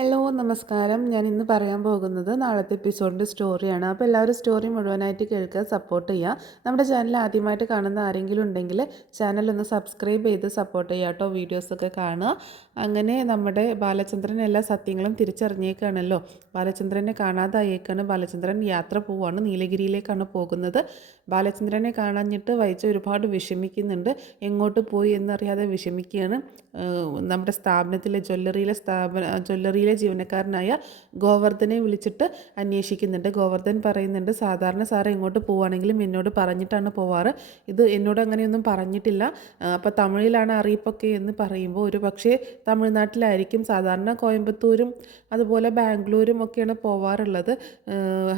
Hello നമസ്കാരം. ഞാൻ ഇന്ന് പറയാൻ പോകുന്നത് നാളത്തെ എപ്പിസോഡിൻ്റെ സ്റ്റോറിയാണ്. അപ്പോൾ എല്ലാവരും സ്റ്റോറി മുഴുവനായിട്ട് കേൾക്കുക, സപ്പോർട്ട് ചെയ്യുക. നമ്മുടെ ചാനൽ ആദ്യമായിട്ട് കാണുന്ന ആരെങ്കിലും ഉണ്ടെങ്കിൽ ചാനലൊന്ന് സബ്സ്ക്രൈബ് ചെയ്ത് സപ്പോർട്ട് ചെയ്യുക കേട്ടോ. വീഡിയോസൊക്കെ കാണുക. അങ്ങനെ നമ്മുടെ ബാലചന്ദ്രൻ എല്ലാ സത്യങ്ങളും തിരിച്ചറിഞ്ഞേക്കാണല്ലോ. ബാലചന്ദ്രനെ കാണാതായേക്കാണ്. ബാലചന്ദ്രൻ യാത്ര പോവുകയാണ്, നീലഗിരിയിലേക്കാണ് പോകുന്നത്. ബാലചന്ദ്രനെ കാണാഞ്ഞിട്ട് വൈജ ഒരുപാട് വിഷമിക്കുന്നുണ്ട്. എങ്ങോട്ട് പോയി എന്നറിയാതെ വിഷമിക്കുകയാണ്. നമ്മുടെ സ്ഥാപനത്തിലെ ജ്വല്ലറിയിലെ ജീവനക്കാരനായ ഗോവർദ്ധനെ വിളിച്ചിട്ട് അന്വേഷിക്കുന്നുണ്ട്. ഗോവർദ്ധൻ പറയുന്നുണ്ട്, സാധാരണ സാറ് എങ്ങോട്ട് പോവുകയാണെങ്കിലും എന്നോട് പറഞ്ഞിട്ടാണ് പോവാറ്, ഇത് എന്നോട് അങ്ങനെയൊന്നും പറഞ്ഞിട്ടില്ല. അപ്പോൾ തമിഴിലാണ് അറിയിപ്പൊക്കെ എന്ന് പറയുമ്പോൾ ഒരു പക്ഷേ തമിഴ്നാട്ടിലായിരിക്കും. സാധാരണ കോയമ്പത്തൂരും അതുപോലെ ബാംഗ്ലൂരും ഒക്കെയാണ് പോവാറുള്ളത്,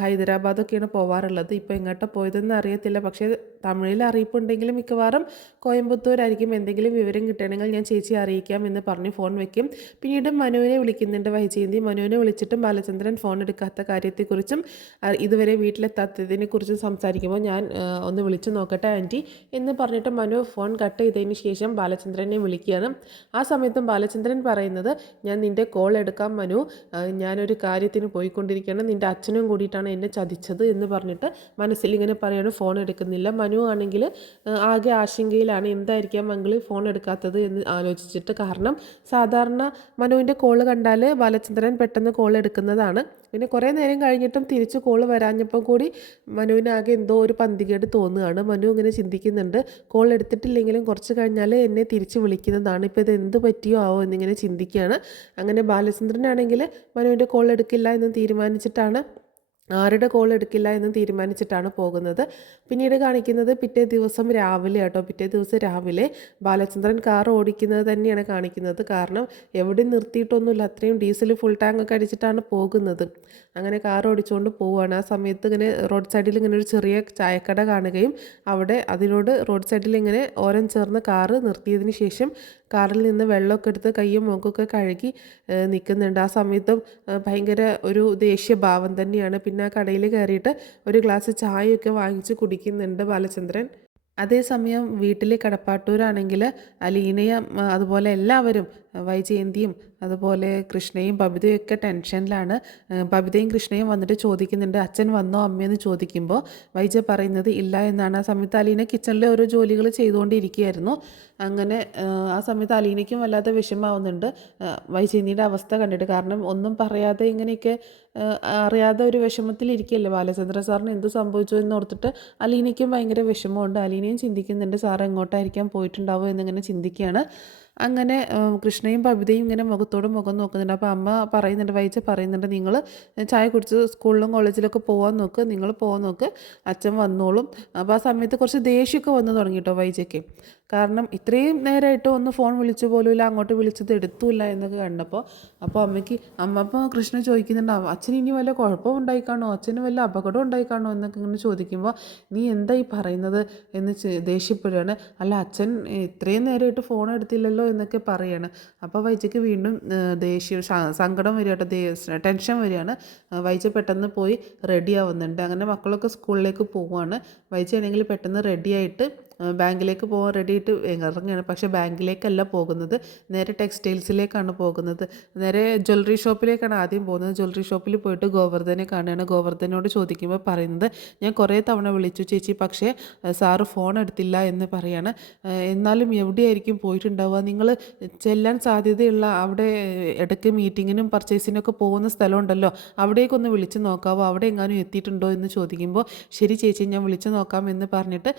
ഹൈദരാബാദൊക്കെയാണ് പോവാറുള്ളത്. ഇപ്പോൾ എങ്ങോട്ടാണ് പോയതെന്ന് അറിയത്തില്ല. പക്ഷേ തമിഴിൽ അറിയിപ്പുണ്ടെങ്കിലും മിക്കവാറും കോയമ്പത്തൂരായിരിക്കും. എന്തെങ്കിലും വിവരം കിട്ടണമെങ്കിൽ ഞാൻ ചേച്ചിയെ അറിയിക്കാം എന്ന് പറഞ്ഞ് ഫോൺ വയ്ക്കും. പിന്നീട് മനുവിനെ വിളിക്കുന്നുണ്ട് വൈജയന്തി. മനുവിനെ വിളിച്ചിട്ടും ബാലചന്ദ്രൻ ഫോൺ എടുക്കാത്ത കാര്യത്തെക്കുറിച്ചും ഇതുവരെ വീട്ടിലെത്താത്തതിനെക്കുറിച്ചും സംസാരിക്കുമ്പോൾ ഞാൻ ഒന്ന് വിളിച്ചു നോക്കട്ടെ ആൻറ്റി എന്ന് പറഞ്ഞിട്ട് മനു ഫോൺ കട്ട് ചെയ്തതിന് ശേഷം ബാലചന്ദ്രനെ വിളിക്കുകയാണ്. ആ സമയത്തും ബാലചന്ദ്രൻ പറയുന്നത്, ഞാൻ നിൻ്റെ കോൾ എടുക്കാം മനു, ഞാനൊരു കാര്യത്തിന് പോയിക്കൊണ്ടിരിക്കുകയാണ്, നിൻ്റെ അച്ഛനും കൂടിയിട്ടാണ് എന്നെ ചതിച്ചത് എന്ന് പറഞ്ഞിട്ട് മനസ്സിൽ ഇങ്ങനെ പറയാണ്. ഫോൺ എടുക്കുന്നില്ല. മനു ആണെങ്കിൽ ആകെ ആശങ്കയിലാണ്, എന്തായിരിക്കാം മംഗള് ഫോൺ എടുക്കാത്തത് എന്ന് ആലോചിച്ചിട്ട്. കാരണം സാധാരണ മനുവിൻ്റെ കോൾ കണ്ടാൽ ബാലചന്ദ്രൻ പെട്ടെന്ന് കോൾ എടുക്കുന്നതാണ്. പിന്നെ കുറേ നേരം കഴിഞ്ഞിട്ടും തിരിച്ച് കോൾ വരാഞ്ഞപ്പോൾ കൂടി മനുവിനാകെ എന്തോ ഒരു പന്തികേട് തോന്നുകയാണ്. മനു ഇങ്ങനെ ചിന്തിക്കുന്നുണ്ട്, കോൾ എടുത്തിട്ടില്ലെങ്കിലും കുറച്ച് കഴിഞ്ഞാൽ എന്നെ തിരിച്ച് വിളിക്കുന്നതാണ്, ഇപ്പോൾ ഇത് എന്ത് പറ്റിയോ ആവോ എന്നിങ്ങനെ ചിന്തിക്കുകയാണ്. അങ്ങനെ ബാലചന്ദ്രനാണെങ്കിൽ മനുവിൻ്റെ കോൾ എടുക്കില്ല എന്ന് തീരുമാനിച്ചിട്ടാണ്, ആരുടെ കോൾ എടുക്കില്ല എന്ന് തീരുമാനിച്ചിട്ടാണ് പോകുന്നത്. പിന്നീട് കാണിക്കുന്നത് പിറ്റേ ദിവസം രാവിലെ കേട്ടോ. പിറ്റേ ദിവസം രാവിലെ ബാലചന്ദ്രൻ കാർ ഓടിക്കുന്നത് തന്നെയാണ് കാണിക്കുന്നത്. കാരണം എവിടെ നിർത്തിയിട്ടൊന്നുമില്ല, അത്രയും ഡീസൽ ഫുൾ ടാങ്ക് ഒക്കെ അടിച്ചിട്ടാണ് പോകുന്നത്. അങ്ങനെ കാർ ഓടിച്ചുകൊണ്ട് പോവുകയാണ്. ആ സമയത്ത് ഇങ്ങനെ റോഡ് സൈഡിൽ ഇങ്ങനെ ഒരു ചെറിയ ചായക്കട കാണുകയും അവിടെ അതിനോട് റോഡ് സൈഡിൽ ഇങ്ങനെ ഓരം ചേർന്ന് കാറ് നിർത്തിയതിന് ശേഷം കാറിൽ നിന്ന് വെള്ളമൊക്കെ എടുത്ത് കയ്യും മുഖമൊക്കെ കഴുകി നിൽക്കുന്നുണ്ട്. ആ സമയത്തും ഭയങ്കര ഒരു ദേഷ്യഭാവം തന്നെയാണ്. പിന്നെ ആ കടയിൽ കയറിയിട്ട് ഒരു ഗ്ലാസ് ചായയൊക്കെ വാങ്ങിച്ച് കുടിക്കുന്നുണ്ട് ബാലചന്ദ്രൻ. അതേസമയം വീട്ടിലെ കടപ്പാട്ടൂരാണെങ്കിൽ അലീനയും അതുപോലെ എല്ലാവരും വൈജയന്തിയും അതുപോലെ കൃഷ്ണയും ബബിതയും ഒക്കെ ടെൻഷനിലാണ്. ബബിതയും കൃഷ്ണയും വന്നിട്ട് ചോദിക്കുന്നുണ്ട്, അച്ഛൻ വന്നോ അമ്മയെന്ന് ചോദിക്കുമ്പോൾ വൈജ പറയുന്നത് ഇല്ല എന്നാണ്. ആ സമയത്ത് അലീന കിച്ചണിലെ ഓരോ ജോലികൾ ചെയ്തുകൊണ്ടിരിക്കുകയായിരുന്നു. അങ്ങനെ ആ സമയത്ത് അലീനയ്ക്കും വല്ലാതെ വിഷമാവുന്നുണ്ട് വൈജയന്തിയുടെ അവസ്ഥ കണ്ടിട്ട്. കാരണം ഒന്നും പറയാതെ ഇങ്ങനെയൊക്കെ അറിയാതെ ഒരു വിഷമത്തിലിരിക്കുകയല്ലേ ബാലചന്ദ്ര സാറിന് എന്ത് സംഭവിച്ചു എന്ന് ഓർത്തിട്ട് അലീനയ്ക്കും ഭയങ്കര വിഷമമുണ്ട്. അലീനയും ചിന്തിക്കുന്നുണ്ട്, സാറ് എങ്ങോട്ടായിരിക്കാം പോയിട്ടുണ്ടാവുക എന്നിങ്ങനെ ചിന്തിക്കുകയാണ്. അങ്ങനെ കൃഷ്ണയും ബബിതയും ഇങ്ങനെ മുഖത്തോട് മുഖം നോക്കുന്നുണ്ട്. അപ്പോൾ അമ്മ പറയുന്നുണ്ട്, വൈജ പറയുന്നുണ്ട്, നിങ്ങൾ ചായ കുടിച്ച് സ്കൂളിലും കോളേജിലൊക്കെ പോകാൻ നോക്ക്, നിങ്ങൾ പോകാൻ നോക്ക്, അച്ഛൻ വന്നോളും. അപ്പോൾ ആ സമയത്ത് കുറച്ച് ദേഷ്യമൊക്കെ വന്നു തുടങ്ങി കേട്ടോ വൈജയ്ക്ക്. കാരണം ഇത്രയും നേരമായിട്ട് ഒന്ന് ഫോൺ വിളിച്ചു പോലുമില്ല, അങ്ങോട്ട് വിളിച്ചത് എടുത്തുമില്ല എന്നൊക്കെ കണ്ടപ്പോൾ. അപ്പോൾ അപ്പോൾ കൃഷ്ണ ചോദിക്കുന്നുണ്ട്, അച്ഛന് ഇനി വല്ല കുഴപ്പം ഉണ്ടായിക്കാണോ, അച്ഛന് വല്ല അപകടം ഉണ്ടായിക്കാണോ എന്നൊക്കെ ഇങ്ങനെ ചോദിക്കുമ്പോൾ നീ എന്തായി പറയുന്നത് എന്ന് ദേഷ്യപ്പെടുകയാണ്. അല്ല അച്ഛൻ ഇത്രയും നേരമായിട്ട് ഫോൺ എടുത്തില്ലല്ലോ എന്നൊക്കെ പറയാണ്. അപ്പോൾ വൈജയ്ക്ക് വീണ്ടും ദേഷ്യം സങ്കടം വരികട്ടോ, ടെൻഷൻ വരികയാണ്. വൈജ പെട്ടെന്ന് പോയി റെഡി ആവുന്നുണ്ട്. അങ്ങനെ മക്കളൊക്കെ സ്കൂളിലേക്ക് പോവുകയാണ്. വൈജയാണെങ്കിൽ പെട്ടെന്ന് റെഡിയായിട്ട് ബാങ്കിലേക്ക് പോകാൻ റെഡിയായിട്ട് ഇറങ്ങുകയാണ്. പക്ഷേ ബാങ്കിലേക്കല്ല പോകുന്നത്, നേരെ ടെക്സ്റ്റൈൽസിലേക്കാണ് പോകുന്നത്. നേരെ ജ്വല്ലറി ഷോപ്പിലേക്കാണ് ആദ്യം പോകുന്നത്. ജ്വല്ലറി ഷോപ്പിൽ പോയിട്ട് ഗോവർദ്ധനെ കാണുകയാണ്. ഗോവർദ്ധനോട് ചോദിക്കുമ്പോൾ പറയുന്നത്, ഞാൻ കുറേ തവണ വിളിച്ചു ചേച്ചി, പക്ഷേ സാറ് ഫോൺ എടുത്തില്ല എന്ന് പറയാണ്. എന്നാലും എവിടെയായിരിക്കും പോയിട്ടുണ്ടാവുക, നിങ്ങൾ ചെല്ലാൻ സാധ്യതയുള്ള അവിടെ ഇടയ്ക്ക് മീറ്റിങ്ങിനും പർച്ചേസിനൊക്കെ പോകുന്ന സ്ഥലമുണ്ടല്ലോ, അവിടേക്കൊന്ന് വിളിച്ച് നോക്കാവോ, അവിടെ എങ്ങാനും എത്തിയിട്ടുണ്ടോ എന്ന് ചോദിക്കുമ്പോൾ ശരി ചേച്ചി ഞാൻ വിളിച്ച് നോക്കാം എന്ന് പറഞ്ഞിട്ട്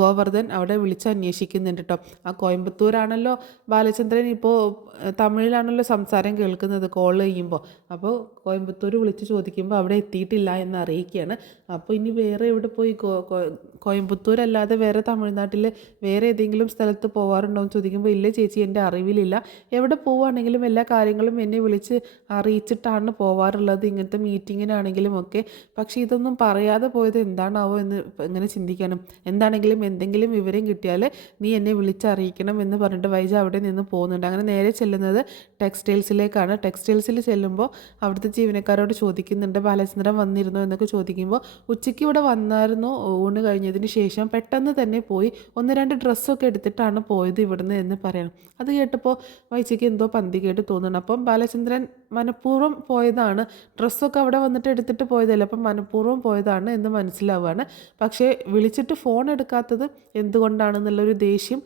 ഗോവർദ്ധൻ അവിടെ വിളിച്ച് അന്വേഷിക്കുന്നുണ്ട് കേട്ടോ. ആ കോയമ്പത്തൂരാണല്ലോ ബാലചന്ദ്രൻ ഇപ്പോൾ തമിഴിലാണല്ലോ സംസാരം കേൾക്കുന്നത് കോൾ ചെയ്യുമ്പോൾ. അപ്പോൾ കോയമ്പത്തൂർ വിളിച്ച് ചോദിക്കുമ്പോൾ അവിടെ എത്തിയിട്ടില്ല എന്ന് അറിയിക്കുകയാണ്. അപ്പോൾ ഇനി വേറെ എവിടെ പോയി, കോയമ്പത്തൂരല്ലാതെ വേറെ തമിഴ്നാട്ടിൽ വേറെ ഏതെങ്കിലും സ്ഥലത്ത് പോകാറുണ്ടോ എന്ന് ചോദിക്കുമ്പോൾ ഇല്ല ചേച്ചി എൻ്റെ അറിവിലില്ല, എവിടെ പോവുകയാണെങ്കിലും എല്ലാ കാര്യങ്ങളും എന്നെ വിളിച്ച് അറിയിച്ചിട്ടാണ് പോവാറുള്ളത്, ഇങ്ങനത്തെ മീറ്റിങ്ങിനാണെങ്കിലും ഒക്കെ. പക്ഷേ ഇതൊന്നും പറയാതെ പോയത് എന്താണാവോ എന്ന് ഇങ്ങനെ ചിന്തിക്കണം. എന്താണെങ്കിലും എന്തെങ്കിലും വിവരം കിട്ടിയാൽ നീ എന്നെ വിളിച്ചറിയിക്കണം എന്ന് പറഞ്ഞിട്ട് വൈജ അവിടെ നിന്ന് പോകുന്നുണ്ട്. അങ്ങനെ നേരെ ചെല്ലുന്നത് ടെക്സ്റ്റൈൽസിലേക്കാണ്. ടെക്സ്റ്റൈൽസിൽ ചെല്ലുമ്പോൾ അവിടുത്തെ ജീവനക്കാരോട് ചോദിക്കുന്നുണ്ട്, ബാലചന്ദ്രൻ വന്നിരുന്നോ എന്നൊക്കെ ചോദിക്കുമ്പോൾ ഉച്ചയ്ക്ക് ഇവിടെ വന്നായിരുന്നു, ഊണ് കഴിഞ്ഞതിന് ശേഷം പെട്ടെന്ന് തന്നെ പോയി 1-2 ഡ്രസ്സൊക്കെ എടുത്തിട്ടാണ് പോയത് ഇവിടുന്ന് എന്ന് പറയണം. അത് കേട്ടപ്പോൾ വൈജയ്ക്ക് എന്തോ പന്തികേട്ട് തോന്നുന്നു. അപ്പം ബാലചന്ദ്രൻ മനഃപൂർവ്വം പോയതാണ്, ഡ്രസ്സൊക്കെ അവിടെ വന്നിട്ട് എടുത്തിട്ട് പോയതല്ലേ, അപ്പം മനഃപൂർവ്വം പോയതാണ് എന്ന് മനസ്സിലാവുകയാണ്. പക്ഷേ വിളിച്ചിട്ട് ഫോൺ എടുക്കാത്തത് എന്തുകൊണ്ടാണെന്നുള്ളൊരു ദേഷ്യം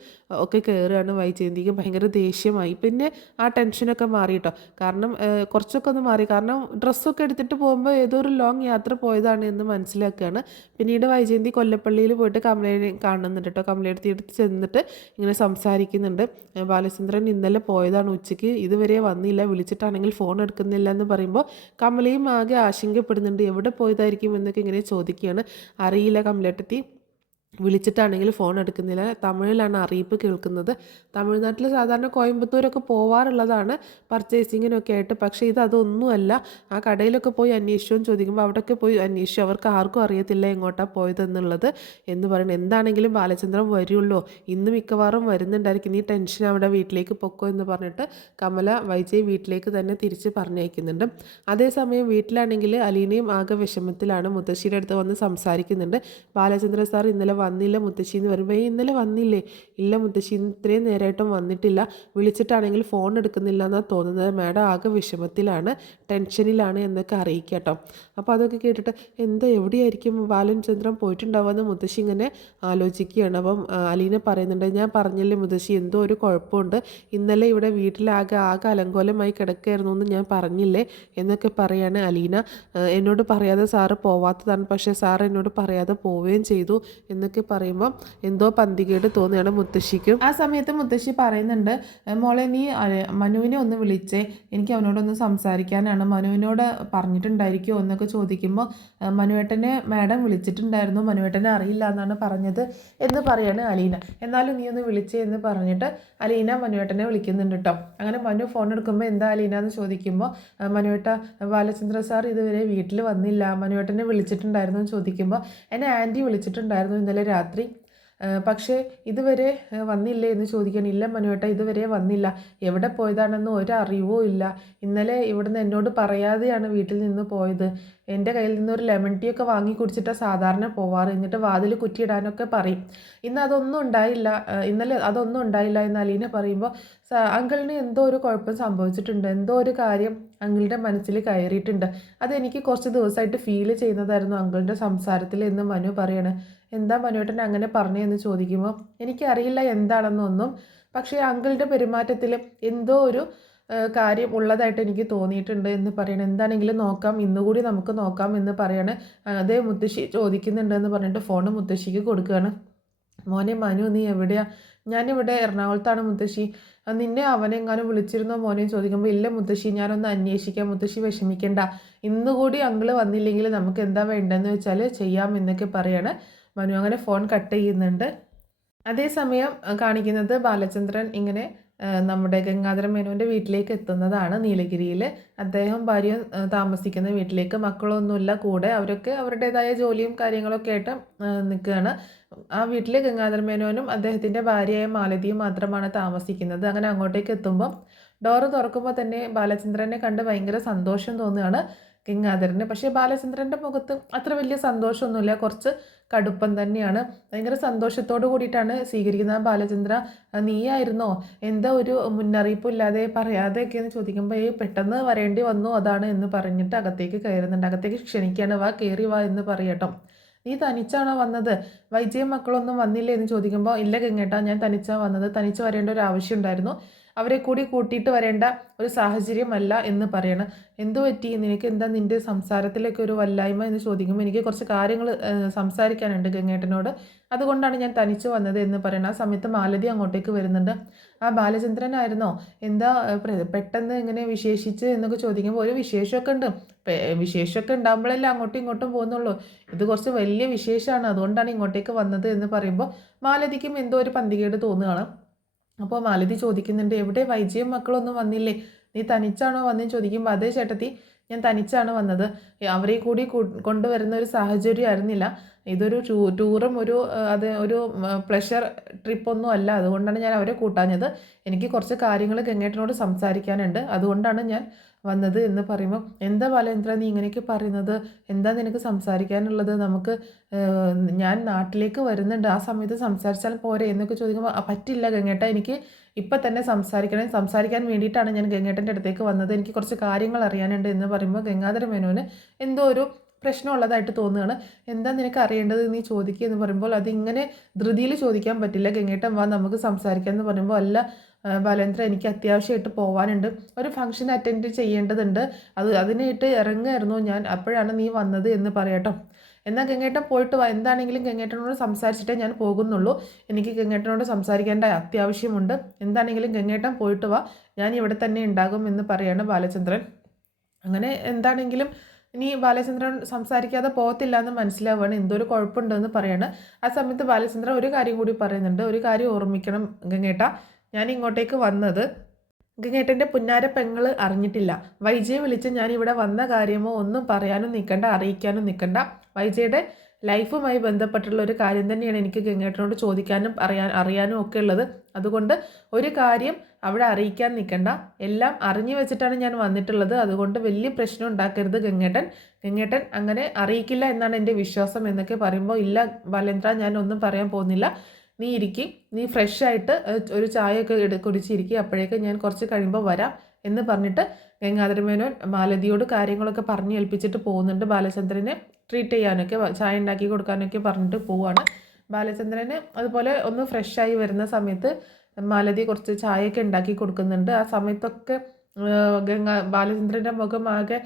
ഒക്കെ കയറുകയാണ് വൈജയന്തിക്ക്. ഭയങ്കര ദേഷ്യമായി. പിന്നെ ആ ടെൻഷനൊക്കെ മാറി കേട്ടോ. കാരണം കുറച്ചൊക്കെ ഒന്ന് മാറി. കാരണം ഡ്രസ്സൊക്കെ എടുത്തിട്ട് പോകുമ്പോൾ ഏതോ ഒരു ലോങ് യാത്ര പോയതാണ് എന്ന് മനസ്സിലാക്കുകയാണ്. പിന്നീട് വൈജയന്തി കൊല്ലപ്പള്ളിയിൽ പോയിട്ട് കമലയെ കാണുന്നുണ്ട് കേട്ടോ. കമലയുടെ അടുത്ത് ചെന്നിട്ട് ഇങ്ങനെ സംസാരിക്കുന്നുണ്ട്. ബാലചന്ദ്രൻ ഇന്നലെ പോയതാണ് ഉച്ചയ്ക്ക്, ഇതുവരെ വന്നില്ല, വിളിച്ചിട്ടാണെങ്കിൽ ഫോൺ എടുക്കുന്നില്ല എന്ന് പറയുമ്പോൾ കമലയും ആകെ ആശങ്കപ്പെടുന്നുണ്ട്. എവിടെ പോയതായിരിക്കും എന്നൊക്കെ ഇങ്ങനെ ചോദിക്കുകയാണ്. അറിയില്ല കമലേട്ടത്തി, വിളിച്ചിട്ടാണെങ്കിൽ ഫോൺ എടുക്കുന്നില്ല. തമിഴിലാണ് അറിയിപ്പ് കേൾക്കുന്നത്. തമിഴ്നാട്ടിൽ സാധാരണ കോയമ്പത്തൂരൊക്കെ പോവാറുള്ളതാണ് പർച്ചേസിങ്ങിനൊക്കെ ആയിട്ട്. പക്ഷേ അതൊന്നുമല്ല. ആ കടയിലൊക്കെ പോയി അന്വേഷിച്ചുവെന്ന് ചോദിക്കുമ്പോൾ അവിടെയൊക്കെ പോയി അന്വേഷിച്ചു, അവർക്ക് ആർക്കും അറിയത്തില്ല എങ്ങോട്ടാണ് പോയതെന്നുള്ളത് എന്ന് പറയുന്നത്. എന്താണെങ്കിലും ബാലചന്ദ്രൻ വരുള്ളൂ, ഇന്ന് മിക്കവാറും വരുന്നുണ്ടായിരിക്കും, നീ ടെൻഷൻ അവിടെ വീട്ടിലേക്ക് പൊക്കോ എന്ന് പറഞ്ഞിട്ട് കമല വൈജയ് വീട്ടിലേക്ക് തന്നെ തിരിച്ച് പറഞ്ഞയക്കുന്നുണ്ട്. അതേസമയം വീട്ടിലാണെങ്കിൽ അലീനയും ആകെ വിഷമത്തിലാണ്. മുത്തശ്ശിയുടെ അടുത്ത് വന്ന് സംസാരിക്കുന്നുണ്ട്. ബാലചന്ദ്രൻ സാർ ഇന്നലെ വന്നില്ല മുത്തശ്ശി എന്ന് പറയുമ്പോൾ, ഇന്നലെ വന്നില്ലേ? ഇല്ല മുത്തശ്ശി, ഇത്രയും നേരമായിട്ടും വന്നിട്ടില്ല, വിളിച്ചിട്ടാണെങ്കിൽ ഫോൺ എടുക്കുന്നില്ല എന്നാണ് തോന്നുന്നത്, മാഡം ആകെ വിഷമത്തിലാണ്, ടെൻഷനിലാണ് എന്നൊക്കെ അറിയിക്കുക കേട്ടോ. അപ്പോൾ അതൊക്കെ കേട്ടിട്ട് എന്താ എവിടെയായിരിക്കും ബാലചന്ദ്രൻ പോയിട്ടുണ്ടാവുമെന്ന് മുത്തശ്ശി ഇങ്ങനെ ആലോചിക്കുകയാണ്. അപ്പം അലീന പറയുന്നുണ്ട്, ഞാൻ പറഞ്ഞില്ലേ മുത്തശ്ശി, എന്തോ ഒരു കുഴപ്പമുണ്ട്, ഇന്നലെ ഇവിടെ വീട്ടിലാകെ അലങ്കോലമായി കിടക്കുകയായിരുന്നു എന്ന് ഞാൻ പറഞ്ഞില്ലേ എന്നൊക്കെ പറയാണ് അലീന. എന്നോട് പറയാതെ സാറ് പോവാത്തതാണ്, പക്ഷേ സാർ എന്നോട് പറയാതെ പോവുകയും ചെയ്തു എന്നൊക്കെ പറയുമ്പോൾ എന്തോ പന്തികേട് തോന്നുകയാണ് മുത്തശ്ശിക്കും. ആ സമയത്ത് മുത്തശ്ശി പറയുന്നുണ്ട്, മോളെ നീ മനുവിനെ ഒന്ന് വിളിച്ചേ, എനിക്ക് അവനോടൊന്ന് സംസാരിക്കാനാണ്, മനുവിനോട് പറഞ്ഞിട്ടുണ്ടായിരിക്കുമോ എന്നൊക്കെ ചോദിക്കുമ്പോൾ മനുവേട്ടനെ മാഡം വിളിച്ചിട്ടുണ്ടായിരുന്നു, മനുവേട്ടനെ അറിയില്ല എന്നാണ് പറഞ്ഞത് എന്ന് പറയാണ് അലീന. എന്നാലും നീ ഒന്ന് വിളിച്ചേ എന്ന് പറഞ്ഞിട്ട് അലീന മനുവേട്ടനെ വിളിക്കുന്നുണ്ട് കേട്ടോ. അങ്ങനെ മനു ഫോൺ എടുക്കുമ്പോൾ എന്താ അലീന എന്ന് ചോദിക്കുമ്പോൾ, മനുവേട്ട, ബാലചന്ദ്ര സാർ ഇതുവരെ വീട്ടിൽ വന്നില്ല, മനുവേട്ടനെ വിളിച്ചിട്ടുണ്ടായിരുന്നു എന്ന് ചോദിക്കുമ്പോൾ, എന്നെ ആൻറ്റി വിളിച്ചിട്ടുണ്ടായിരുന്നു ഇന്നലെ രാത്രി, പക്ഷേ ഇതുവരെ വന്നില്ലേ എന്ന് ചോദിക്കാൻ. ഇല്ല മനുവേട്ട, ഇതുവരെ വന്നില്ല, എവിടെ പോയതാണെന്ന് ഒരറിവോ ഇല്ല, ഇന്നലെ ഇവിടുന്ന് എന്നോട് പറയാതെയാണ് വീട്ടിൽ നിന്ന് പോയത്, എൻ്റെ കയ്യിൽ നിന്ന് ഒരു ലെമൺ ടീ ഒക്കെ വാങ്ങി കുടിച്ചിട്ടാണ് സാധാരണ പോവാറ്, എന്നിട്ട് വാതിൽ കുറ്റിയിടാനൊക്കെ പറയും, ഇന്ന് അതൊന്നും ഉണ്ടായില്ല, ഇന്നലെ അതൊന്നും ഉണ്ടായില്ല എന്ന് അലീന പറയുമ്പോൾ, അങ്കിളിന് എന്തോ ഒരു കുഴപ്പം സംഭവിച്ചിട്ടുണ്ട്, എന്തോ ഒരു കാര്യം അങ്കിളുടെ മനസ്സിൽ കയറിയിട്ടുണ്ട്, അതെനിക്ക് കുറച്ച് ദിവസമായിട്ട് ഫീൽ ചെയ്യുന്നതായിരുന്നു അങ്കിളിൻ്റെ സംസാരത്തിൽ എന്ന് മനു പറയാണ്. എന്താ മനുവേട്ടൻ അങ്ങനെ പറഞ്ഞതെന്ന് ചോദിക്കുമ്പോൾ, എനിക്കറിയില്ല എന്താണെന്നൊന്നും, പക്ഷേ അങ്കിളുടെ പെരുമാറ്റത്തിൽ എന്തോ ഒരു കാര്യം ഉള്ളതായിട്ട് എനിക്ക് തോന്നിയിട്ടുണ്ട് എന്ന് പറയണം. എന്താണെങ്കിലും നോക്കാം, ഇന്നുകൂടി നമുക്ക് നോക്കാം എന്ന് പറയാണ്. അതേ മുത്തശ്ശി ചോദിക്കുന്നുണ്ടെന്ന് പറഞ്ഞിട്ട് ഫോൺ മുത്തശ്ശിക്ക് കൊടുക്കുകയാണ്. മോനെ മനു, നീ എവിടെയാ? ഞാനിവിടെ എറണാകുളത്താണ് മുത്തശ്ശി, നിന്നെ അവനെങ്ങാനും വിളിച്ചിരുന്നോ മോനെ ചോദിക്കുമ്പോൾ, ഇല്ല മുത്തശ്ശി, ഞാനൊന്ന് അന്വേഷിക്കാം, മുത്തശ്ശി വിഷമിക്കണ്ട, ഇന്നുകൂടി അങ്കിള് വന്നില്ലെങ്കിൽ നമുക്ക് എന്താ വേണ്ടതെന്ന് വെച്ചാൽ ചെയ്യാം എന്നൊക്കെ പറയാണ് മനു. അങ്ങനെ ഫോൺ കട്ട് ചെയ്യുന്നുണ്ട്. അതേസമയം കാണിക്കുന്നത് ബാലചന്ദ്രൻ ഇങ്ങനെ നമ്മുടെ ഗംഗാധര മേനോൻ്റെ വീട്ടിലേക്ക് എത്തുന്നതാണ്. നീലഗിരിയിൽ അദ്ദേഹം ഭാര്യ താമസിക്കുന്ന വീട്ടിലേക്ക്. മക്കളൊന്നുമില്ല കൂടെ, അവരൊക്കെ അവരുടേതായ ജോലിയും കാര്യങ്ങളൊക്കെ ആയിട്ട് നിൽക്കുകയാണ്. ആ വീട്ടിൽ ഗംഗാധര മേനോനും അദ്ദേഹത്തിൻ്റെ ഭാര്യയായ മാലതിയും മാത്രമാണ് താമസിക്കുന്നത്. അങ്ങനെ അങ്ങോട്ടേക്ക് എത്തുമ്പം ഡോറ് തുറക്കുമ്പോൾ തന്നെ ബാലചന്ദ്രനെ കണ്ട് ഭയങ്കര സന്തോഷം തോന്നുകയാണ് ഗംഗാധരന്. പക്ഷേ ബാലചന്ദ്രൻ്റെ മുഖത്ത് അത്ര വലിയ സന്തോഷമൊന്നുമില്ല, കുറച്ച് കടുപ്പം തന്നെയാണ്. ഭയങ്കര സന്തോഷത്തോടു കൂടിയിട്ടാണ് സ്വീകരിക്കുന്നത്. ബാലചന്ദ്ര, നീയായിരുന്നോ, എന്താ ഒരു മുന്നറിയിപ്പില്ലാതെ പറയാതെയൊക്കെ എന്ന് ചോദിക്കുമ്പോൾ, പെട്ടെന്ന് വരേണ്ടി വന്നു അതാണ് എന്ന് പറഞ്ഞിട്ട് അകത്തേക്ക് കയറുന്നുണ്ട്. അകത്തേക്ക് ക്ഷണിക്കുകയാണ്, വാ കയറി വാ എന്ന് പറയട്ടോ. നീ തനിച്ചാണോ വന്നത്? വൈജയും മക്കളൊന്നും വന്നില്ലേ എന്ന് ചോദിക്കുമ്പോൾ, ഇല്ല ഗംഗേട്ടാ, ഞാൻ തനിച്ചാണ് വന്നത്, തനിച്ച് വരേണ്ട ഒരു ആവശ്യം ഉണ്ടായിരുന്നു, അവരെ കൂടി കൂട്ടിയിട്ട് വരേണ്ട ഒരു സാഹചര്യമല്ല എന്ന് പറയണം. എന്തു പറ്റി, നിനക്ക് എന്താ, നിൻ്റെ സംസാരത്തിലേക്ക് ഒരു വല്ലായ്മ എന്ന് ചോദിക്കുമ്പോൾ, എനിക്ക് കുറച്ച് കാര്യങ്ങൾ സംസാരിക്കാനുണ്ട് ഗംഗേട്ടനോട്, അതുകൊണ്ടാണ് ഞാൻ തനിച്ച് വന്നത് എന്ന് പറയണം. ആ സമയത്ത് മാലതി അങ്ങോട്ടേക്ക് വരുന്നുണ്ട്. ആ ബാലചന്ദ്രനായിരുന്നോ, എന്താ പെട്ടെന്ന് ഇങ്ങനെ വിശേഷിച്ച് എന്നൊക്കെ ചോദിക്കുമ്പോൾ, ഒരു വിശേഷമൊക്കെ ഉണ്ട്, വിശേഷമൊക്കെ ഉണ്ടാകുമ്പോഴല്ലേ അങ്ങോട്ടും ഇങ്ങോട്ടും പോകുന്നുള്ളൂ, ഇത് കുറച്ച് വലിയ വിശേഷമാണ്, അതുകൊണ്ടാണ് ഇങ്ങോട്ടേക്ക് വന്നത് എന്ന് പറയുമ്പോൾ മാലതിക്കും എന്തോ ഒരു പന്തികേട് തോന്നുകയാണ്. അപ്പോൾ മാലതി ചോദിക്കുന്നുണ്ട്, എവിടെ വൈജയും മക്കളൊന്നും വന്നില്ലേ, നീ തനിച്ചാണോ വന്നതെന്ന് ചോദിക്കുമ്പോൾ, അതേ ചേട്ടത്തി, ഞാൻ തനിച്ചാണ് വന്നത്, അവരെ കൂടി കൊണ്ടുവരുന്ന ഒരു സാഹചര്യം ആയിരുന്നില്ല, ഇതൊരു ടൂറും ഒരു പ്ലഷർ ട്രിപ്പൊന്നും അല്ല, അതുകൊണ്ടാണ് ഞാൻ അവരെ കൂട്ടാഞ്ഞത്, എനിക്ക് കുറച്ച് കാര്യങ്ങൾ ഗംഗേട്ടനോട് സംസാരിക്കാനുണ്ട്, അതുകൊണ്ടാണ് ഞാൻ വന്നത് എന്ന് പറയുമ്പോൾ, എന്താ ബാലേന്ദ്ര നീ ഇങ്ങനെയൊക്കെ പറയുന്നത്, എന്താ നിനക്ക് സംസാരിക്കാനുള്ളത്, നമുക്ക് ഞാൻ നാട്ടിലേക്ക് വരുന്നുണ്ട്, ആ സമയത്ത് സംസാരിച്ചാൽ പോരെ എന്നൊക്കെ ചോദിക്കുമ്പോൾ, പറ്റില്ല ഗംഗേട്ട, എനിക്ക് ഇപ്പം തന്നെ സംസാരിക്കാൻ വേണ്ടിയിട്ടാണ് ഞാൻ ഗംഗേട്ടൻ്റെ അടുത്തേക്ക് വന്നത്, എനിക്ക് കുറച്ച് കാര്യങ്ങൾ അറിയാനുണ്ട് എന്ന് പറയുമ്പോൾ ഗംഗാധര മേനോന് എന്തോ ഒരു പ്രശ്നമുള്ളതായിട്ട് തോന്നുകയാണ്. എന്താ നിനക്ക് അറിയേണ്ടത് നീ ചോദിക്കുക എന്ന് പറയുമ്പോൾ, അതിങ്ങനെ ധൃതിയിൽ ചോദിക്കാൻ പറ്റില്ല, ഗംഗേട്ടൻ വാ നമുക്ക് സംസാരിക്കാം എന്ന് പറയുമ്പോൾ, അല്ല ബാലേന്ദ്ര എനിക്ക് അത്യാവശ്യമായിട്ട് പോകാനുണ്ട്, ഒരു ഫംഗ്ഷൻ അറ്റൻഡ് ചെയ്യേണ്ടതുണ്ട്, അതിനായിട്ട് ഇറങ്ങുമായിരുന്നു ഞാൻ, അപ്പോഴാണ് നീ വന്നത് എന്ന് പറയട്ടോ. എന്നാൽ ഗംഗേട്ടൻ പോയിട്ട് വാ, എന്താണെങ്കിലും ഗംഗേട്ടനോട് സംസാരിച്ചിട്ടേ ഞാൻ പോകുന്നുള്ളൂ, എനിക്ക് ഗംഗേട്ടനോട് സംസാരിക്കേണ്ട അത്യാവശ്യമുണ്ട്, എന്താണെങ്കിലും ഗംഗേട്ടൻ പോയിട്ട് വാ, ഞാൻ ഇവിടെ തന്നെ ഉണ്ടാകും എന്ന് പറയാണ് ബാലചന്ദ്രൻ. അങ്ങനെ എന്താണെങ്കിലും ഇനി ബാലചന്ദ്രൻ സംസാരിക്കാതെ പോകത്തില്ല എന്ന് മനസ്സിലാവുകയാണ്, എന്തോ ഒരു കുഴപ്പമുണ്ടെന്ന് പറയാണ്. ആ സമയത്ത് ബാലചന്ദ്രൻ ഒരു കാര്യം കൂടി പറയുന്നുണ്ട്, ഒരു കാര്യം ഓർമ്മിക്കണം ഗംഗേട്ട, ഞാൻ ഇങ്ങോട്ടേക്ക് വന്നത് ഗംഗേട്ടൻ്റെ പുന്നാര പെങ്ങൾ അറിഞ്ഞിട്ടില്ല, വൈജയെ വിളിച്ച് ഞാൻ ഇവിടെ വന്ന കാര്യമോ ഒന്നും പറയാനും നിൽക്കണ്ട, അറിയിക്കാനും നിൽക്കണ്ട, വൈജയുടെ ലൈഫുമായി ബന്ധപ്പെട്ടുള്ള ഒരു കാര്യം തന്നെയാണ് എനിക്ക് ഗംഗേട്ടനോട് ചോദിക്കാനും അറിയാനും ഒക്കെ ഉള്ളത്, അതുകൊണ്ട് ഒരു കാര്യം അവിടെ അറിയിക്കാൻ നിൽക്കണ്ട, എല്ലാം അറിഞ്ഞു വെച്ചിട്ടാണ് ഞാൻ വന്നിട്ടുള്ളത്, അതുകൊണ്ട് വലിയ പ്രശ്നം ഉണ്ടാക്കരുത് ഗംഗേട്ടൻ അങ്ങനെ അറിയിക്കില്ല എന്നാണ് എൻ്റെ വിശ്വാസം എന്നൊക്കെ പറയുമ്പോൾ, ഇല്ല ബാലേന്ദ്ര ഞാൻ ഒന്നും പറയാൻ പോകുന്നില്ല, നീ ഇരിക്കും, നീ ഫ്രഷ് ആയിട്ട് ഒരു ചായയൊക്കെ കുടിച്ചിരിക്കുക, അപ്പോഴേക്ക് ഞാൻ കുറച്ച് കഴിയുമ്പോൾ വരാം എന്ന് പറഞ്ഞിട്ട് ഗംഗാധര മേനോൻ മാലതിയോട് കാര്യങ്ങളൊക്കെ പറഞ്ഞ് ഏൽപ്പിച്ചിട്ട് പോകുന്നുണ്ട്. ബാലചന്ദ്രനെ ട്രീറ്റ് ചെയ്യാനൊക്കെ, ചായ ഉണ്ടാക്കി കൊടുക്കാനൊക്കെ പറഞ്ഞിട്ട് പോവാണ്. ബാലചന്ദ്രന് അതുപോലെ ഒന്ന് ഫ്രഷായി വരുന്ന സമയത്ത് മാലതി കുറച്ച് ചായയൊക്കെ ഉണ്ടാക്കി കൊടുക്കുന്നുണ്ട്. ആ സമയത്തൊക്കെ ബാലചന്ദ്രൻ്റെ മുഖം ആകെ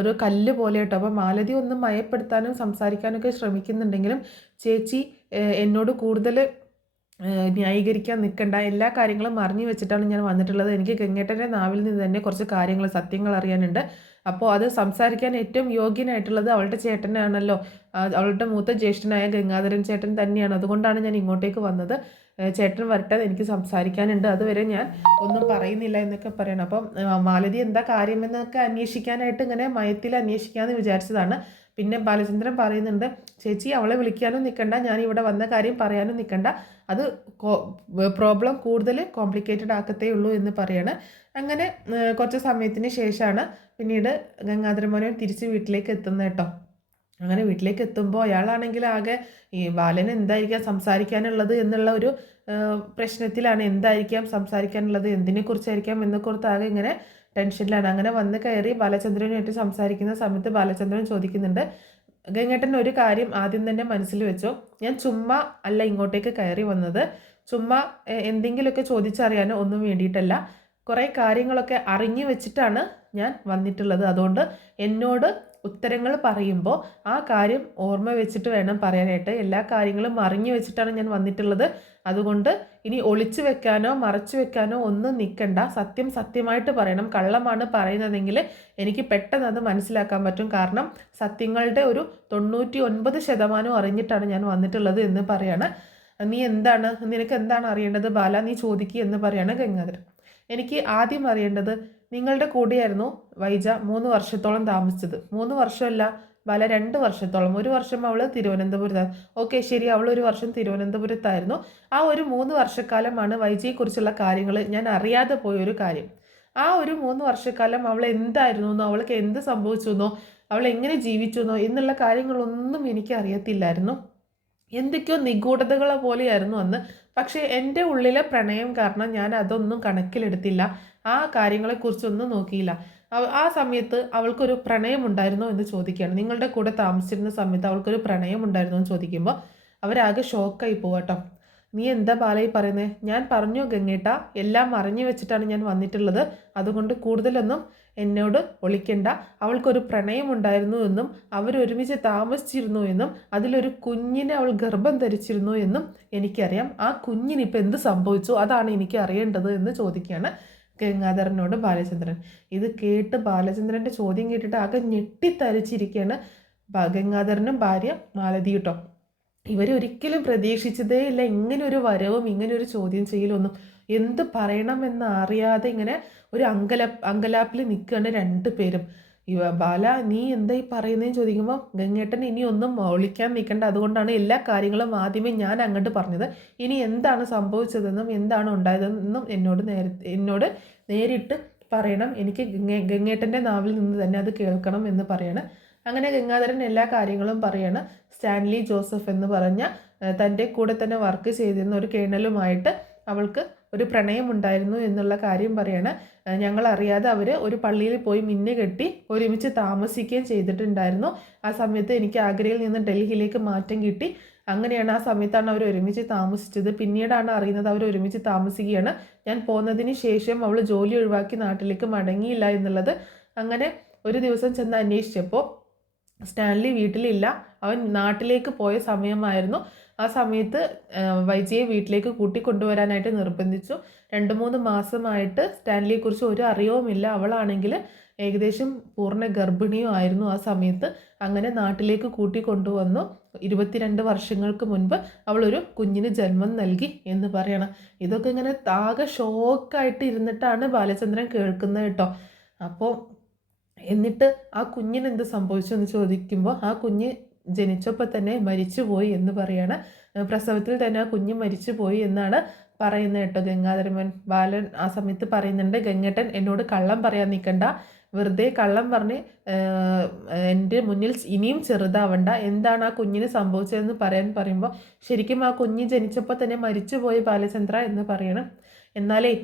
ഒരു കല്ല് പോലെ കേട്ടോ. അപ്പോൾ മാലതി ഒന്ന് മയപ്പെടുത്താനും സംസാരിക്കാനൊക്കെ ശ്രമിക്കുന്നുണ്ടെങ്കിലും, ചേച്ചി എന്നോട് കൂടുതൽ ന്യായീകരിക്കാൻ നിൽക്കണ്ട, എല്ലാ കാര്യങ്ങളും അറിഞ്ഞു വെച്ചിട്ടാണ് ഞാൻ വന്നിട്ടുള്ളത്, എനിക്ക് ഗംഗേട്ടൻ്റെ നാവിൽ നിന്ന് തന്നെ കുറച്ച് കാര്യങ്ങൾ സത്യങ്ങൾ അറിയാനുണ്ട്, അപ്പോൾ അത് സംസാരിക്കാൻ ഏറ്റവും യോഗ്യനായിട്ടുള്ളത് അവളുടെ ചേട്ടനാണല്ലോ, അവളുടെ മൂത്ത ജ്യേഷ്ഠനായ ഗംഗാധരൻ ചേട്ടൻ തന്നെയാണ്, അതുകൊണ്ടാണ് ഞാൻ ഇങ്ങോട്ടേക്ക് വന്നത്, ചേട്ടൻ വരട്ടെ, എനിക്ക് സംസാരിക്കാനുണ്ട്, അതുവരെ ഞാൻ ഒന്നും പറയുന്നില്ല എന്നൊക്കെ പറയണം. അപ്പം മാലതി എന്താ കാര്യമെന്നൊക്കെ അന്വേഷിക്കാനായിട്ട് ഇങ്ങനെ മയത്തിൽ അന്വേഷിക്കാമെന്ന് വിചാരിച്ചതാണ്. പിന്നെ ബാലചന്ദ്രൻ പറയുന്നുണ്ട്, ചേച്ചി അവളെ വിളിക്കാനും നിൽക്കണ്ട, ഞാൻ ഇവിടെ വന്ന കാര്യം പറയാനും നിൽക്കണ്ട, അത് പ്രോബ്ലം കൂടുതൽ കോംപ്ലിക്കേറ്റഡ് ആക്കത്തേ ഉള്ളൂ എന്ന് പറയാണ്. അങ്ങനെ കുറച്ച് സമയത്തിന് ശേഷമാണ് പിന്നീട് ഗംഗാധര മേനോൻ തിരിച്ച് വീട്ടിലേക്ക് എത്തുന്നത് കേട്ടോ. അങ്ങനെ വീട്ടിലേക്ക് എത്തുമ്പോൾ അയാളാണെങ്കിൽ ആകെ ഈ ബാലന് എന്തായിരിക്കാം സംസാരിക്കാനുള്ളത് എന്നുള്ള ഒരു പ്രശ്നത്തിലാണ്, എന്തായിരിക്കാം സംസാരിക്കാനുള്ളത്, എന്തിനെക്കുറിച്ചായിരിക്കാം എന്നൊക്കെ ആകെ ഇങ്ങനെ ടെൻഷനിലാണ്. അങ്ങനെ വന്ന് കയറി ബാലചന്ദ്രനുമായിട്ട് സംസാരിക്കുന്ന സമയത്ത് ബാലചന്ദ്രൻ ചോദിക്കുന്നുണ്ട്, ഗംഗേട്ടൻ ഒരു കാര്യം ആദ്യം തന്നെ മനസ്സിൽ വെച്ചോ, ഞാൻ ചുമ്മാ അല്ല ഇങ്ങോട്ടേക്ക് കയറി വന്നത്, ചുമ്മാ എന്തെങ്കിലുമൊക്കെ ചോദിച്ചറിയാനോ ഒന്നും വേണ്ടിയിട്ടല്ല, കുറേ കാര്യങ്ങളൊക്കെ അറിഞ്ഞു വെച്ചിട്ടാണ് ഞാൻ വന്നിട്ടുള്ളത്, അതുകൊണ്ട് എന്നോട് ഉത്തരങ്ങൾ പറയുമ്പോൾ ആ കാര്യം ഓർമ്മ വെച്ചിട്ട് വേണം പറയാനായിട്ട്, എല്ലാ കാര്യങ്ങളും അറിഞ്ഞു വെച്ചിട്ടാണ് ഞാൻ വന്നിട്ടുള്ളത്, അതുകൊണ്ട് ഇനി ഒളിച്ചു വെക്കാനോ മറച്ചു വെക്കാനോ ഒന്നും നിൽക്കണ്ട, സത്യം സത്യമായിട്ട് പറയണം, കള്ളമാണ് പറയുന്നതെങ്കിൽ എനിക്ക് പെട്ടെന്ന് അത് മനസ്സിലാക്കാൻ പറ്റും, കാരണം സത്യങ്ങളുടെ ഒരു 99% അറിഞ്ഞിട്ടാണ് ഞാൻ വന്നിട്ടുള്ളത് എന്ന് പറയാണ്. നിനക്ക് എന്താണ് അറിയേണ്ടത് ബാല, നീ ചോദിക്കുക എന്ന് പറയാണ് ഗംഗാധരൻ. എനിക്ക് ആദ്യം അറിയേണ്ടത്, നിങ്ങളുടെ കൂടെയായിരുന്നു വൈജ 3 വർഷത്തോളം താമസിച്ചത്, 3 വർഷമല്ല ബാല 2 വർഷത്തോളം, 1 വർഷം അവൾ തിരുവനന്തപുരത്താണ്, ഓക്കെ ശരി, അവൾ 1 വർഷം തിരുവനന്തപുരത്തായിരുന്നു, ആ ഒരു 3 വർഷക്കാലമാണ് വൈജയെക്കുറിച്ചുള്ള കാര്യങ്ങൾ ഞാൻ അറിയാതെ പോയൊരു കാര്യം, ആ ഒരു 3 വർഷക്കാലം അവൾ എന്തായിരുന്നു എന്നോ അവൾക്ക് എന്ത് സംഭവിച്ചു എന്നോ അവൾ എങ്ങനെ ജീവിച്ചു എന്നോ എന്നുള്ള കാര്യങ്ങളൊന്നും എനിക്ക് അറിയത്തില്ലായിരുന്നു, എന്തൊക്കെയോ നിഗൂഢതകളെ പോലെയായിരുന്നു അന്ന്, പക്ഷേ എൻ്റെ ഉള്ളിലെ പ്രണയം കാരണം ഞാൻ അതൊന്നും കണക്കിലെടുത്തില്ല, ആ കാര്യങ്ങളെക്കുറിച്ചൊന്നും നോക്കിയില്ല, ആ സമയത്ത് അവൾക്കൊരു പ്രണയം ഉണ്ടായിരുന്നോ എന്ന് ചോദിക്കുകയാണ്. നിങ്ങളുടെ കൂടെ താമസിച്ചിരുന്ന സമയത്ത് അവൾക്കൊരു പ്രണയം ഉണ്ടായിരുന്നോ എന്ന് ചോദിക്കുമ്പോൾ അവരാകെ ഷോക്കായി പോവാട്ടോ. നീ എന്താ ബാലയി പറയുന്നത്, ഞാൻ പറഞ്ഞു ഗംഗേട്ട, എല്ലാം അറിഞ്ഞു വെച്ചിട്ടാണ് ഞാൻ വന്നിട്ടുള്ളത്, അതുകൊണ്ട് കൂടുതലൊന്നും എന്നോട് ഒളിക്കണ്ട, അവൾക്കൊരു പ്രണയമുണ്ടായിരുന്നു എന്നും അവരൊരുമിച്ച് താമസിച്ചിരുന്നു എന്നും അതിലൊരു കുഞ്ഞിനെ അവൾ ഗർഭം ധരിച്ചിരുന്നു എന്നും എനിക്കറിയാം, ആ കുഞ്ഞിനിപ്പോൾ എന്ത് സംഭവിച്ചു അതാണ് എനിക്ക് അറിയേണ്ടത് എന്ന് ചോദിക്കുകയാണ് ഗംഗാധരനോട് ബാലചന്ദ്രൻ. ഇത് കേട്ട് ബാലചന്ദ്രൻ്റെ ചോദ്യം കേട്ടിട്ട് ആകെ ഞെട്ടിത്തരിച്ചിരിക്കുകയാണ് ഗംഗാധരനും ഭാര്യ മാലതി കേട്ടോ. ഇവരൊരിക്കലും പ്രതീക്ഷിച്ചതേ ഇല്ല ഇങ്ങനൊരു വരവും ഇങ്ങനൊരു ചോദ്യം ചെയ്യലൊന്നും, എന്ത് പറയണമെന്ന് അറിയാതെ ഇങ്ങനെ ഒരു അങ്കലാപ്പിൽ നിൽക്കുകയാണ് 2 പേരും. ബാല നീ എന്തായി പറയുന്നതെന്ന് ചോദിക്കുമ്പോൾ ഗംഗേട്ടൻ ഇനി ഒന്നും ഒളിക്കാൻ നിൽക്കേണ്ട, അതുകൊണ്ടാണ് എല്ലാ കാര്യങ്ങളും ആദ്യമേ ഞാൻ അങ്ങോട്ട് പറഞ്ഞത്, ഇനി എന്താണ് സംഭവിച്ചതെന്നും എന്താണ് ഉണ്ടായതെന്നും എന്നോട് നേരിട്ട് പറയണം, എനിക്ക് ഗംഗേട്ടൻ്റെ നാവിൽ നിന്ന് തന്നെ അത് കേൾക്കണം എന്ന് പറയണം. അങ്ങനെ ഗംഗാധരൻ എല്ലാ കാര്യങ്ങളും പറയാണ്. സ്റ്റാൻലി ജോസഫ് എന്ന് പറഞ്ഞ തൻ്റെ കൂടെ തന്നെ വർക്ക് ചെയ്തിരുന്ന ഒരു കേണലുമായിട്ട് അവൾക്ക് ഒരു പ്രണയമുണ്ടായിരുന്നു എന്നുള്ള കാര്യം പറയാണ്. ഞങ്ങളറിയാതെ അവർ ഒരു പള്ളിയിൽ പോയി മിന്നു കെട്ടി ഒരുമിച്ച് താമസിക്കുകയും ചെയ്തിട്ടുണ്ടായിരുന്നു. ആ സമയത്ത് എനിക്ക് ആഗ്രയിൽ നിന്ന് ഡൽഹിയിലേക്ക് മാറ്റം കിട്ടി. അങ്ങനെയാണ് ആ സമയത്താണ് അവർ ഒരുമിച്ച് താമസിച്ചത്. പിന്നീടാണ് അറിയുന്നത് അവർ ഒരുമിച്ച് താമസിക്കുകയാണ്. ഞാൻ പോന്നതിന് ശേഷം അവൾ ജോലി ഒഴിവാക്കി നാട്ടിലേക്ക് മടങ്ങിയില്ല എന്നുള്ളത്. അങ്ങനെ ഒരു ദിവസം ചെന്ന് അന്വേഷിച്ചപ്പോൾ സ്റ്റാൻലി വീട്ടിലില്ല. അവൻ നാട്ടിലേക്ക് പോയ സമയമായിരുന്നു. ആ സമയത്ത് വൈജയെ വീട്ടിലേക്ക് കൂട്ടിക്കൊണ്ടുവരാനായിട്ട് നിർബന്ധിച്ചു. 2-3 മാസമായിട്ട് സ്റ്റാൻലിയെക്കുറിച്ച് ഒരു അറിവുമില്ല. അവളാണെങ്കിൽ ഏകദേശം പൂർണ്ണ ഗർഭിണിയും ആയിരുന്നു ആ സമയത്ത്. അങ്ങനെ നാട്ടിലേക്ക് കൂട്ടിക്കൊണ്ടുവന്നു. 22 വർഷങ്ങൾക്ക് മുൻപ് അവളൊരു കുഞ്ഞിന് ജന്മം നൽകി എന്ന് പറയണം. ഇതൊക്കെ ഇങ്ങനെ ആകെ ഷോക്കായിട്ട് ഇരുന്നിട്ടാണ് ബാലചന്ദ്രൻ കേൾക്കുന്നത് കേട്ടോ. അപ്പോൾ എന്നിട്ട് ആ കുഞ്ഞിന് എന്ത് സംഭവിച്ചു എന്ന് ചോദിക്കുമ്പോൾ ആ കുഞ്ഞ് ജനിച്ചപ്പോൾ തന്നെ മരിച്ചുപോയി എന്ന് പറയാണ്. പ്രസവത്തിൽ തന്നെ ആ കുഞ്ഞ് മരിച്ചുപോയി എന്നാണ് പറയുന്നത് കേട്ടോ ഗംഗാധരമൻ. ബാലൻ ആ സമയത്ത് പറയുന്നുണ്ട്, ഗംഗേട്ടൻ എന്നോട് കള്ളം പറയാൻ നിൽക്കണ്ട, വെറുതെ കള്ളം പറഞ്ഞ് എൻ്റെ മുന്നിൽ ഇനിയും ചെറുതാവണ്ട, എന്താണ് ആ കുഞ്ഞിന് സംഭവിച്ചതെന്ന് പറയുമ്പോൾ ശരിക്കും ആ കുഞ്ഞ് ജനിച്ചപ്പോൾ തന്നെ മരിച്ചുപോയി ബാലചന്ദ്ര എന്ന് പറയണം. എന്നാലേ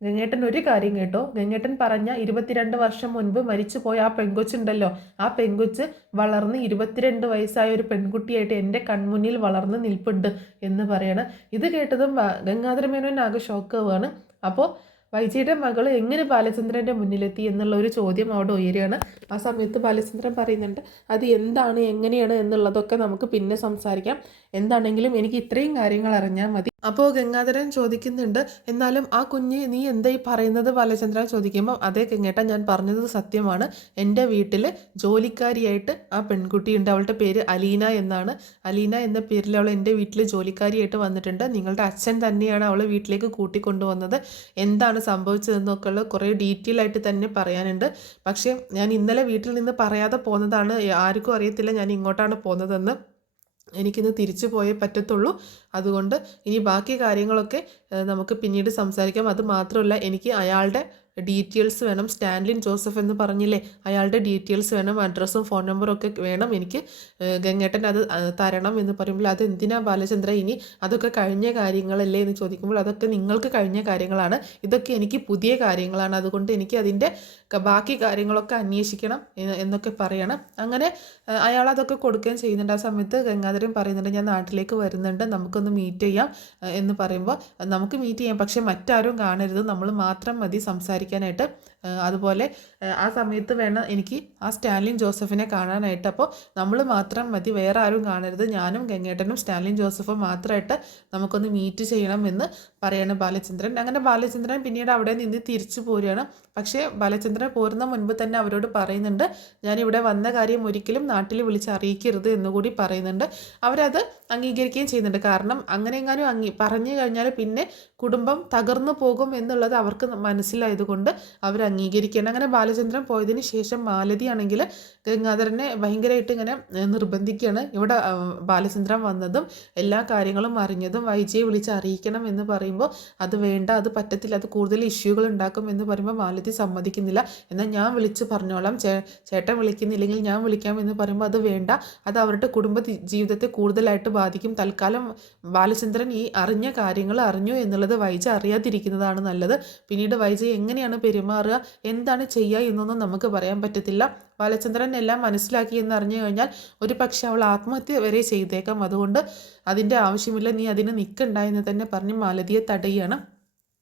ഗംഗേട്ടൻ ഒരു കാര്യം കേട്ടോ, ഗംഗേട്ടൻ പറഞ്ഞ 22 വർഷം മുൻപ് മരിച്ചുപോയ ആ പെങ്കൊച്ചുണ്ടല്ലോ, ആ പെങ്കൊച്ച് വളർന്ന് 22 വയസ്സായ ഒരു പെൺകുട്ടിയായിട്ട് എൻ്റെ കൺമുന്നിൽ വളർന്ന് നിൽപ്പുണ്ട് എന്ന് പറയണം. ഇത് കേട്ടതും ഗംഗാധര മേനോൻ ആകെ ഷോക്കാവുകയാണ്. അപ്പോൾ വൈജയുടെ മകൾ എങ്ങനെ ബാലചന്ദ്രൻ്റെ മുന്നിലെത്തി എന്നുള്ള ഒരു ചോദ്യം അവിടെ ഉയരുകയാണ്. ആ സമയത്ത് ബാലചന്ദ്രൻ പറയുന്നുണ്ട്, അത് എന്താണ് എങ്ങനെയാണ് എന്നുള്ളതൊക്കെ നമുക്ക് പിന്നെ സംസാരിക്കാം, എന്താണെങ്കിലും എനിക്ക് ഇത്രയും കാര്യങ്ങൾ അറിഞ്ഞാൽ മതി. അപ്പോൾ ഗംഗാധരൻ ചോദിക്കുന്നുണ്ട്, എന്നാലും ആ കുഞ്ഞ് നീ എന്തായി പറയുന്നത് ബാലചന്ദ്രൻ ചോദിക്കുമ്പോൾ, അതേ ഗംഗേട്ട, ഞാൻ പറഞ്ഞത് സത്യമാണ്. എൻ്റെ വീട്ടിൽ ജോലിക്കാരിയായിട്ട് ആ പെൺകുട്ടിയുണ്ട്. അവളുടെ പേര് അലീന എന്നാണ്. അലീന എന്ന പേരിൽ അവൾ എൻ്റെ വീട്ടിൽ ജോലിക്കാരിയായിട്ട് വന്നിട്ടുണ്ട്. നിങ്ങളുടെ അച്ഛൻ തന്നെയാണ് അവളെ വീട്ടിലേക്ക് കൂട്ടിക്കൊണ്ടുവന്നത്. എന്താണ് സംഭവിച്ചതെന്നൊക്കെ ഉള്ള കുറേ ഡീറ്റെയിൽ ആയിട്ട് തന്നെ പറയാനുണ്ട്. പക്ഷേ ഞാൻ ഇന്നലെ വീട്ടിൽ നിന്ന് പറയാതെ പോകുന്നതാണ്. ആർക്കും അറിയത്തില്ല ഞാൻ ഇങ്ങോട്ടാണ് പോകുന്നതെന്ന്. എനിക്കിന്ന് തിരിച്ചു പോയേ പറ്റത്തുള്ളൂ. അതുകൊണ്ട് ഇനി ബാക്കി കാര്യങ്ങളൊക്കെ നമുക്ക് പിന്നീട് സംസാരിക്കാം. അത് മാത്രമല്ല, എനിക്ക് അയാളുടെ ഡീറ്റെയിൽസ് വേണം. സ്റ്റാൻലിൻ ജോസഫ് എന്ന് പറഞ്ഞില്ലേ, അയാളുടെ ഡീറ്റെയിൽസ് വേണം, അഡ്രസ്സും ഫോൺ നമ്പറും ഒക്കെ വേണം എനിക്ക്. ഗംഗേട്ടൻ അത് തരണം എന്ന് പറയുമ്പോൾ, അത് എന്തിനാ ബാലചന്ദ്ര, ഇനി അതൊക്കെ കഴിഞ്ഞ കാര്യങ്ങളല്ലേ എന്ന് ചോദിക്കുമ്പോൾ, അതൊക്കെ നിങ്ങൾക്ക് കഴിഞ്ഞ കാര്യങ്ങളാണ്, ഇതൊക്കെ എനിക്ക് പുതിയ കാര്യങ്ങളാണ്. അതുകൊണ്ട് എനിക്ക് അതിൻ്റെ ബാക്കി കാര്യങ്ങളൊക്കെ അന്വേഷിക്കണം എന്നൊക്കെ പറയണം. അങ്ങനെ അയാൾ അതൊക്കെ കൊടുക്കുകയും ചെയ്യുന്നുണ്ട്. ആ സമയത്ത് ഗംഗാധരൻ പറയുന്നുണ്ട്, ഞാൻ നാട്ടിലേക്ക് വരുന്നുണ്ട്, നമുക്കൊന്ന് മീറ്റ് ചെയ്യാം എന്ന് പറയുമ്പോൾ, നമുക്ക് മീറ്റ് ചെയ്യാം, പക്ഷെ മറ്റാരും കാണരുത്, നമ്മൾ മാത്രം മതി സംസാരിക്കാനായിട്ട്. അതുപോലെ ആ സമയത്ത് വേണം എനിക്ക് ആ സ്റ്റാൻലിൻ ജോസഫിനെ കാണാനായിട്ട്. അപ്പോൾ നമ്മൾ മാത്രം മതി, വേറെ ആരും കാണരുത്, ഞാനും ഗംഗേട്ടനും സ്റ്റാൻലിൻ ജോസഫും മാത്രമായിട്ട് നമുക്കൊന്ന് മീറ്റ് ചെയ്യണം എന്ന് പറയണം ബാലചന്ദ്രൻ. അങ്ങനെ ബാലചന്ദ്രൻ പിന്നീട് അവിടെ നിന്ന് തിരിച്ചു പോരുകയാണ്. പക്ഷേ ബാലചന്ദ്രൻ പോരുന്ന മുൻപ് തന്നെ അവരോട് പറയുന്നുണ്ട്, ഞാനിവിടെ വന്ന കാര്യം ഒരിക്കലും നാട്ടിൽ വിളിച്ച് അറിയിക്കരുത് എന്നുകൂടി പറയുന്നുണ്ട്. അവരത് അംഗീകരിക്കുകയും ചെയ്യുന്നുണ്ട്. കാരണം അങ്ങനെ എങ്ങാനും പറഞ്ഞു കഴിഞ്ഞാൽ പിന്നെ കുടുംബം തകർന്നു പോകും എന്നുള്ളത് അവർക്ക് മനസ്സിലായതുകൊണ്ട് അവർ അംഗീകരിക്കുകയാണ്. അങ്ങനെ ബാലചന്ദ്രൻ പോയതിന് ശേഷം മാലതി ആണെങ്കിൽ ഗംഗാധരനെ ഭയങ്കരമായിട്ട് ഇങ്ങനെ നിർബന്ധിക്കുകയാണ്. ഇവിടെ ബാലചന്ദ്രൻ വന്നതും എല്ലാ കാര്യങ്ങളും അറിഞ്ഞതും വൈജയെ വിളിച്ച് അറിയിക്കണം എന്ന് പറയുമ്പോൾ, അത് വേണ്ട, അത് പറ്റത്തില്ല, അത് കൂടുതൽ ഇഷ്യൂകൾ ഉണ്ടാക്കും എന്ന് പറയുമ്പോൾ മാലതി സമ്മതിക്കുന്നില്ല. എന്നാൽ ഞാൻ വിളിച്ച് പറഞ്ഞോളാം, ചേട്ടൻ വിളിക്കുന്നില്ലെങ്കിൽ ഞാൻ വിളിക്കാം എന്ന് പറയുമ്പോൾ, അത് വേണ്ട, അത് അവരുടെ കുടുംബ ജീവിതത്തെ കൂടുതലായിട്ട് ബാധിക്കും. തൽക്കാലം ബാലചന്ദ്രൻ ഈ അറിഞ്ഞ കാര്യങ്ങൾ അറിഞ്ഞു എന്നുള്ളത് വൈജ അറിയാതിരിക്കുന്നതാണ് നല്ലത്. പിന്നീട് വൈജ എങ്ങനെയാണ് പെരുമാറുക, എന്താണ് ചെയ്യുക എന്നൊന്നും നമുക്ക് പറയാൻ പറ്റത്തില്ല. ബാലചന്ദ്രൻ എല്ലാം മനസ്സിലാക്കി എന്നറിഞ്ഞു കഴിഞ്ഞാൽ ഒരു പക്ഷെ അവൾ ആത്മഹത്യ വരെ ചെയ്തേക്കാം. അതുകൊണ്ട് അതിൻ്റെ ആവശ്യമില്ല, നീ അതിന് നിൽക്കണ്ട എന്ന് തന്നെ പറഞ്ഞ് മാലതിയെ തടയുകയാണ്.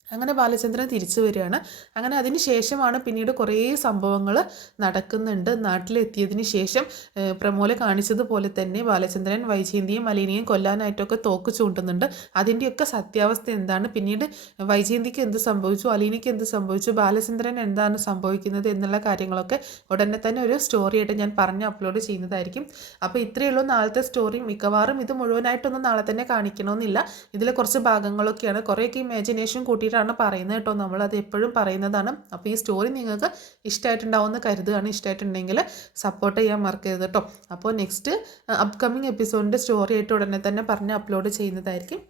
അങ്ങനെ ബാലചന്ദ്രൻ തിരിച്ചു വരികയാണ്. അങ്ങനെ അതിന് ശേഷമാണ് പിന്നീട് കുറേ സംഭവങ്ങൾ നടക്കുന്നുണ്ട്. നാട്ടിലെത്തിയതിന് ശേഷം പ്രമോല കാണിച്ചതുപോലെ തന്നെ ബാലചന്ദ്രൻ വൈജയന്തിയും അലീനയും കൊല്ലാനായിട്ടൊക്കെ തോക്ക് ചൂണ്ടുന്നുണ്ട്. അതിൻ്റെയൊക്കെ സത്യാവസ്ഥ എന്താണ്, പിന്നീട് വൈജയന്തിക്ക് എന്ത് സംഭവിച്ചു, അലീനയ്ക്ക് എന്ത് സംഭവിച്ചു, ബാലചന്ദ്രൻ എന്താണ് സംഭവിക്കുന്നത് എന്നുള്ള കാര്യങ്ങളൊക്കെ ഉടനെ തന്നെ ഒരു സ്റ്റോറിയായിട്ട് ഞാൻ പറഞ്ഞ് അപ്ലോഡ് ചെയ്യുന്നതായിരിക്കും. അപ്പോൾ ഇത്രയേ ഉള്ളൂ നാളത്തെ സ്റ്റോറി. മിക്കവാറും ഇത് മുഴുവനായിട്ടൊന്നും നാളെ തന്നെ കാണിക്കണമെന്നില്ല. ഇതിലെ കുറച്ച് ഭാഗങ്ങളൊക്കെയാണ്, കുറേയൊക്കെ ഇമാജിനേഷൻ കൂട്ടിയിട്ടാണ് പറയുന്നത് കേട്ടോ. നമ്മളത് എപ്പോഴും പറയുന്നതാണ്. അപ്പോൾ ഈ സ്റ്റോറി നിങ്ങൾക്ക് ഇഷ്ടമായിട്ടുണ്ടാവുമെന്ന് കരുതുകയാണ്. ഇഷ്ടമായിട്ടുണ്ടെങ്കിൽ സപ്പോർട്ട് ചെയ്യാൻ മറക്കരുത് കേട്ടോ. അപ്പോൾ നെക്സ്റ്റ് അപ്കമിങ് എപ്പിസോഡിൻ്റെ സ്റ്റോറി ആയിട്ട് ഉടനെ തന്നെ പറഞ്ഞ് അപ്ലോഡ് ചെയ്യുന്നതായിരിക്കും.